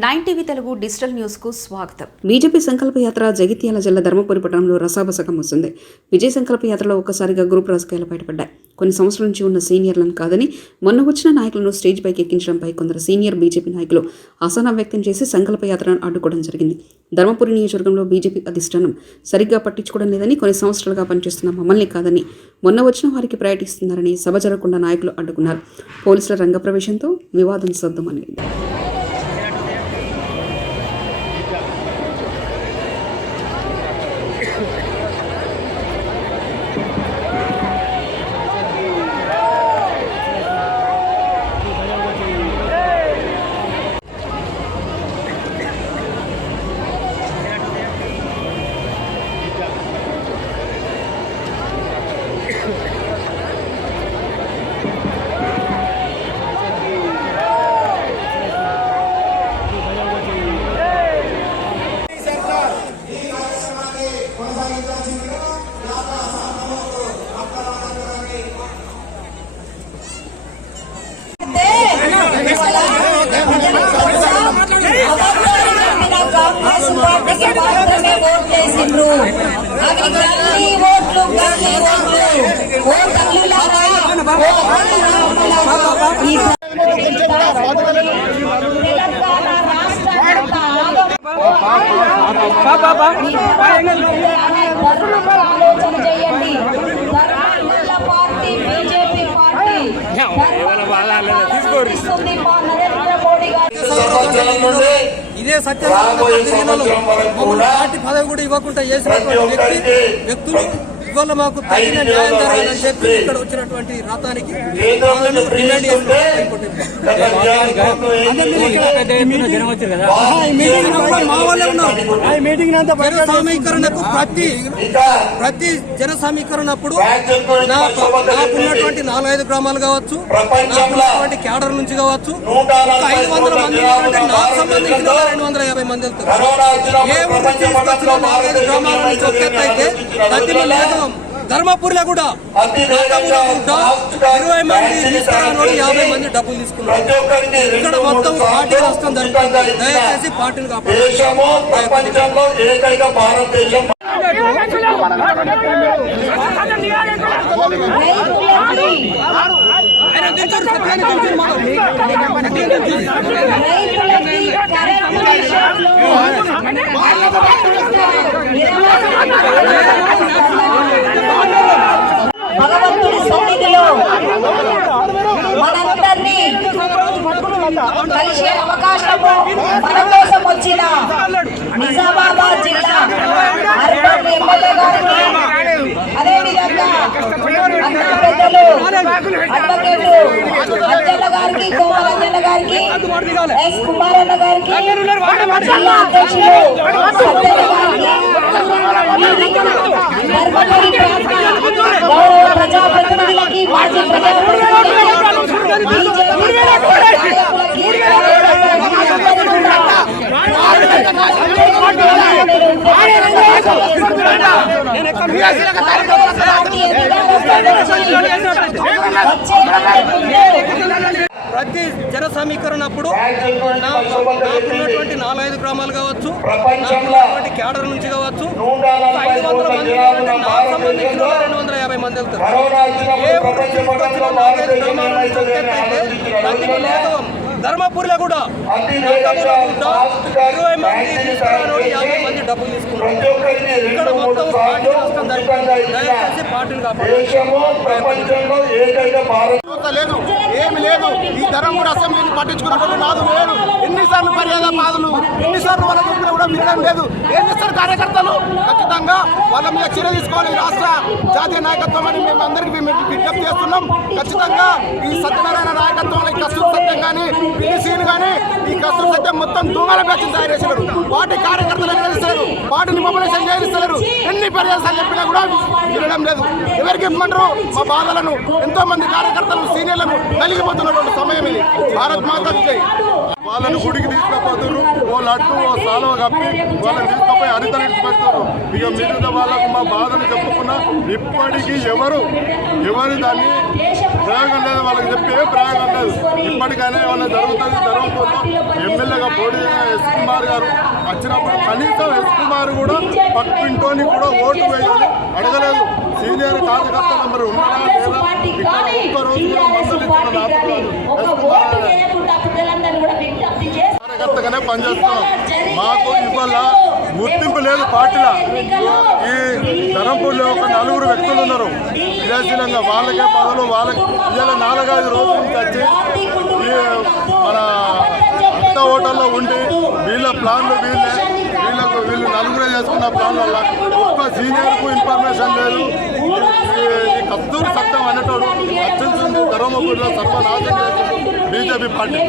9 TV Telugu digital news కు స్వాగతం. BJP Sankalpa Yatra Jagtial జిల్లా ధర్మపురి పట్టణంలో రసాబసకం వస్తుంది. విజయ సంకల్ప యాత్రలో ఒక్కసారిగా గ్రూప్ రాజకీయాలు బయటపడ్డాయి. కొన్ని సంవత్సరాల నుంచి ఉన్న సీనియర్లను కాదని మొన్న వచ్చిన నాయకులను స్టేజ్ పైకి ఎక్కించడంపై కొందరు సీనియర్ బీజేపీ నాయకులు అసహనం వ్యక్తం చేసి సంకల్ప యాత్రను అడ్డుకోవడం జరిగింది. ధర్మపురి నియోజకవర్గంలో బీజేపీ అధిష్టానం సరిగ్గా పట్టించుకోవడం లేదని, కొన్ని సంవత్సరాలుగా పనిచేస్తున్న మమ్మల్ని కాదని మొన్న వచ్చిన వారికి ప్రయాటిస్తున్నారని సభ జరగకుండా నాయకులు అడ్డుకున్నారు. పోలీసుల రంగప్రవేశంతో వివాదం సద్దుమణిగింది. ఇదే సత్యనారాయణ పార్టీ పదవి కూడా ఇవ్వకుండా చేసినటువంటి వ్యక్తులు ఇవాళ మాకు తగిన న్యాయం జరగాలని చెప్పి ఇక్కడ వచ్చినటువంటి రథానికి సమీకరణకు ప్రతి జన సమీకరణప్పుడు నాకున్నటువంటి 4-5 గ్రామాలు కావచ్చు, నాకున్నటువంటి క్యాడర్ నుంచి కావచ్చు, 500 మంది నాకు సంబంధించిన 250 మంది వెళ్తారు. ఏ ఊరు తీసుకొచ్చిన 4-5 గ్రామాల నుంచి ఒక్కైతే ధర్మపురిలో కూడా 20 మంది తీసుకురాని 50 మంది డబ్బులు తీసుకున్నారు. ఇక్కడ మొత్తం పార్టీ నష్టం జరుగుతుంది. దయచేసి పార్టీని భగవంతుడి సన్నిధిలో మనందరినీ కలిసే అవకాశము మన కోసం వచ్చిన నిజామాబాద్ జిల్లా అర్బన్ ఎమ్మెల్యే గారికి, అదేవిధంగా అన్న పెద్దలు అడ్వకేట్లు అంజన్న గారికి, కోమల అంజన్న గారికి, ఎస్ కుమారన్న గారికి, జిల్లా అధ్యక్షులు ధర్మపురి ప్రాంత గౌరవ ప్రజాప్రతినిధులకి, మాజీ ప్రతి జన సమీకరణప్పుడు నాకున్నటువంటి 4-5 గ్రామాలు కావచ్చు, నాకున్నటువంటి క్యాడర్ నుంచి కావచ్చు, 500 మంది నాకు సంబంధించిన 250 మంది వెళ్తారు. ఏ ఊరు తీసుకొచ్చిన 4-5 గ్రామాల నుంచి ఒక్కైతే ధర్మపురిలో కూడా 20 మంది తీసుకురాని 50 మంది డబ్బులు తీసుకున్నారు. ఇక్కడ మొత్తం పార్టీ నష్టం జరుగుతుంది. దయచేసి పార్టీని లేదు, ఏమి లేదు. ఈ ధర్మపురి అసెంబ్లీని పట్టించుకున్నప్పుడు నాదు లేదు. ఎన్నిసార్లు మర్యాద బాధలు, ఎన్నిసార్లు వాళ్ళ చెప్పినా కూడా వినడం లేదు. ఏం చేస్తారు కార్యకర్తలు? ఖచ్చితంగా వాళ్ళ మీద చర్య తీసుకోవాలి రాష్ట్ర జాతీయ నాయకత్వం అని మేము అందరికీ విజ్ఞప్తి చేస్తున్నాం. ఖచ్చితంగా ఈ సత్యనారాయణ నాయకత్వంలో ఈ కస్తూరి సత్యం కానీ, పిలిసీని కానీ, ఈ కస్తూరి సత్యం మొత్తం దూమల బ్యాచ్ని తయారు చేశారు. పార్టీ కార్యకర్తలు ఎన్నిస్తారు, పార్టీని మొబిలైజేషన్ చేయిస్తారు. ఎన్ని పర్యాసాలు చెప్పినా కూడా వినడం లేదు. ఎవరికి ఇవ్వమంటారు మా బాధలను? ఎంతో మంది కార్యకర్తలు సీనియర్లను నలిగిపోతున్నటువంటి సమయం ఇది. భారత్ మాతా విజయ్. వాళ్ళని గుడికి తీసుకుపోతారు, ఓ లడ్డు ఓ సాలువ కప్పి వాళ్ళని తీసుకుపోయి హరితలు ఇచ్చిపెడతారు. ఇక మిగతా వాళ్ళకు మా బాధను చెప్పుకున్నా ఇప్పటికీ ఎవరు దాన్ని ప్రయోగం లేదు, వాళ్ళకి చెప్పి ఏ ప్రయోగం లేదు. ఇప్పటికైనా ఏమన్నా జరుగుతుంది. ధర్మపూర్లో ఎమ్మెల్యేగా పోటీ ఎస్ కుమార్ గారు వచ్చినప్పుడు కనీసం ఎస్ కుమార్ కూడా పక్కింటోని కూడా ఓటు వేయాలి అడగలేదు. సీనియర్ కార్యకర్త నెంబర్ ఉన్నారా లేదా, ఇక్కడ ఒక్కరోజు కూడా మందలించిన నాకు కాదు. ఎస్ కుమార్ కార్యకర్తగానే పనిచేస్తున్నాం. మాకు ఇవాళ గుర్తింపు లేదు పార్టీలో. ఈ ధర్మపూర్లో ఒక 4 వ్యక్తులు ఉన్నారు క్రియాశీలంగా, వాళ్ళకే పదవులు వాళ్ళకి ఇవాళ 4-5 రోజుల నుంచి వచ్చి ఈ మన కొత్త హోటల్లో ఉండి వీళ్ళ ప్లాన్లు వీళ్ళు 4 చేసుకున్న ప్లాన్ వల్ల ఒక్క సీనియర్కు ఇన్ఫర్మేషన్ లేదు. ఈ కస్తూరి సత్యం అనేటోడు అత్యంత ధర్మపూర్లో సర్వనాశనం చేస్తుంది బీజేపీ పార్టీ.